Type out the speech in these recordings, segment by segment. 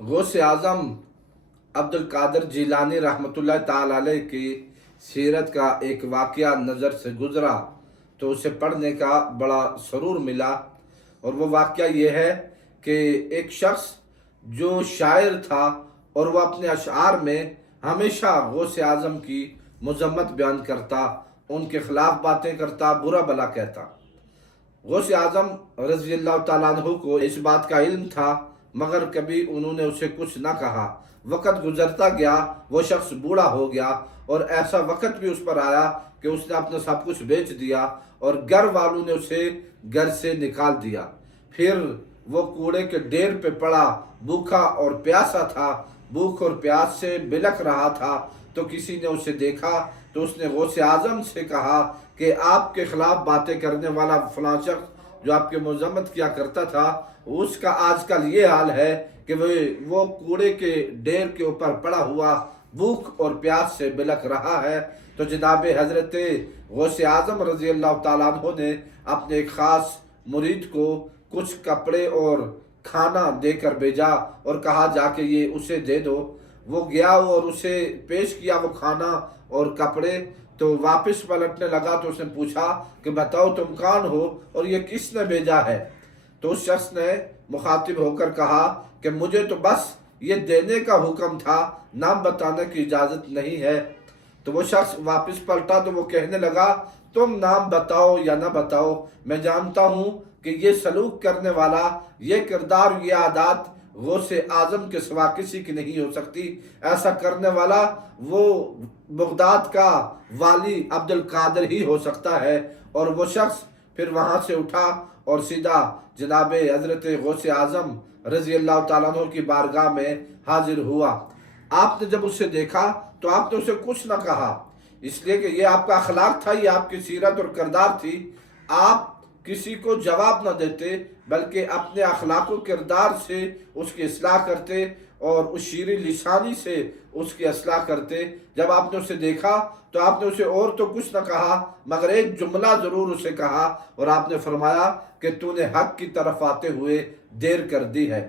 غوث اعظم عبد القادر جیلانی رحمۃ اللہ تعالی علیہ کی سیرت کا ایک واقعہ نظر سے گزرا تو اسے پڑھنے کا بڑا سرور ملا، اور وہ واقعہ یہ ہے کہ ایک شخص جو شاعر تھا اور وہ اپنے اشعار میں ہمیشہ غوث اعظم کی مذمت بیان کرتا، ان کے خلاف باتیں کرتا، برا بھلا کہتا۔ غوث اعظم رضی اللہ تعالیٰ عنہ کو اس بات کا علم تھا، مگر کبھی انہوں نے اسے کچھ نہ کہا۔ وقت گزرتا گیا، وہ شخص بوڑھا ہو گیا، اور ایسا وقت بھی اس پر آیا کہ اس نے اپنا سب کچھ بیچ دیا اور گھر والوں نے اسے گھر سے نکال دیا۔ پھر وہ کوڑے کے ڈھیر پہ پڑا، بھوکا اور پیاسا تھا، بھوک اور پیاس سے بلک رہا تھا۔ تو کسی نے اسے دیکھا تو اس نے غوث اعظم سے کہا کہ آپ کے خلاف باتیں کرنے والا فلاں شخص جو آپ کے مذمت کیا کرتا تھا، اس کا آج کل یہ حال ہے کہ وہ کوڑے کے ڈھیر کے اوپر پڑا ہوا بھوک اور پیاس سے بلک رہا ہے۔ تو جناب حضرت غوث اعظم رضی اللہ تعالیٰ عنہ نے اپنے ایک خاص مرید کو کچھ کپڑے اور کھانا دے کر بھیجا اور کہا جا کے یہ اسے دے دو۔ وہ گیا اور اسے پیش کیا وہ کھانا اور کپڑے، تو واپس پلٹنے لگا تو اس نے پوچھا کہ بتاؤ تم کون ہو اور یہ کس نے بھیجا ہے؟ تو اس شخص نے مخاطب ہو کر کہا کہ مجھے تو بس یہ دینے کا حکم تھا، نام بتانے کی اجازت نہیں ہے۔ تو وہ شخص واپس پلٹا تو وہ کہنے لگا تم نام بتاؤ یا نہ بتاؤ، میں جانتا ہوں کہ یہ سلوک کرنے والا، یہ کردار، یہ عادات غوث اعظم کے سوا کسی کی نہیں ہو سکتی۔ ایسا کرنے والا وہ بغداد کا والی عبد القادر ہی ہو سکتا ہے۔ اور وہ شخص پھر وہاں سے اٹھا اور سیدھا جناب حضرت غوث اعظم رضی اللہ تعالیٰ عنہ کی بارگاہ میں حاضر ہوا۔ آپ نے جب اسے دیکھا تو آپ نے اسے کچھ نہ کہا، اس لیے کہ یہ آپ کا اخلاق تھا، یہ آپ کی سیرت اور کردار تھی۔ آپ کسی کو جواب نہ دیتے بلکہ اپنے اخلاق و کردار سے اس کی اصلاح کرتے اور اس شیریں لسانی سے اس کی اصلاح کرتے۔ جب آپ نے اسے دیکھا تو آپ نے اسے اور تو کچھ نہ کہا، مگر ایک جملہ ضرور اسے کہا، اور آپ نے فرمایا کہ تو نے حق کی طرف آتے ہوئے دیر کر دی ہے۔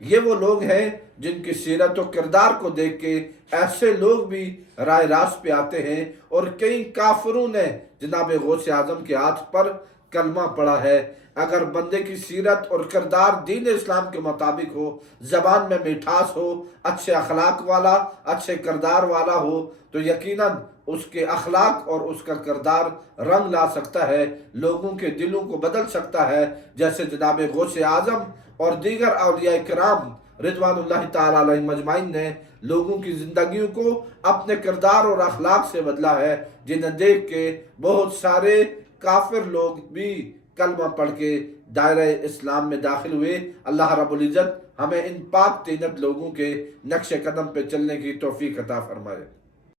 یہ وہ لوگ ہیں جن کی سیرت و کردار کو دیکھ کے ایسے لوگ بھی رائے راست پہ آتے ہیں، اور کئی کافروں نے جناب غوث اعظم کے ہاتھ پر کلمہ پڑا ہے۔ اگر بندے کی سیرت اور کردار دین اسلام کے مطابق ہو، زبان میں مٹھاس ہو، اچھے اخلاق والا، اچھے کردار والا ہو، تو یقیناً اس کے اخلاق اور اس کا کردار رنگ لا سکتا ہے، لوگوں کے دلوں کو بدل سکتا ہے، جیسے جناب غوث اعظم اور دیگر اولیاء کرام رضوان اللہ تعالیٰ علیہ مجمعین نے لوگوں کی زندگیوں کو اپنے کردار اور اخلاق سے بدلا ہے، جنہیں دیکھ کے بہت سارے کافر لوگ بھی کلمہ پڑھ کے دائرہ اسلام میں داخل ہوئے۔ اللہ رب العزت ہمیں ان پاک طینت لوگوں کے نقش قدم پہ چلنے کی توفیق عطا فرمائے۔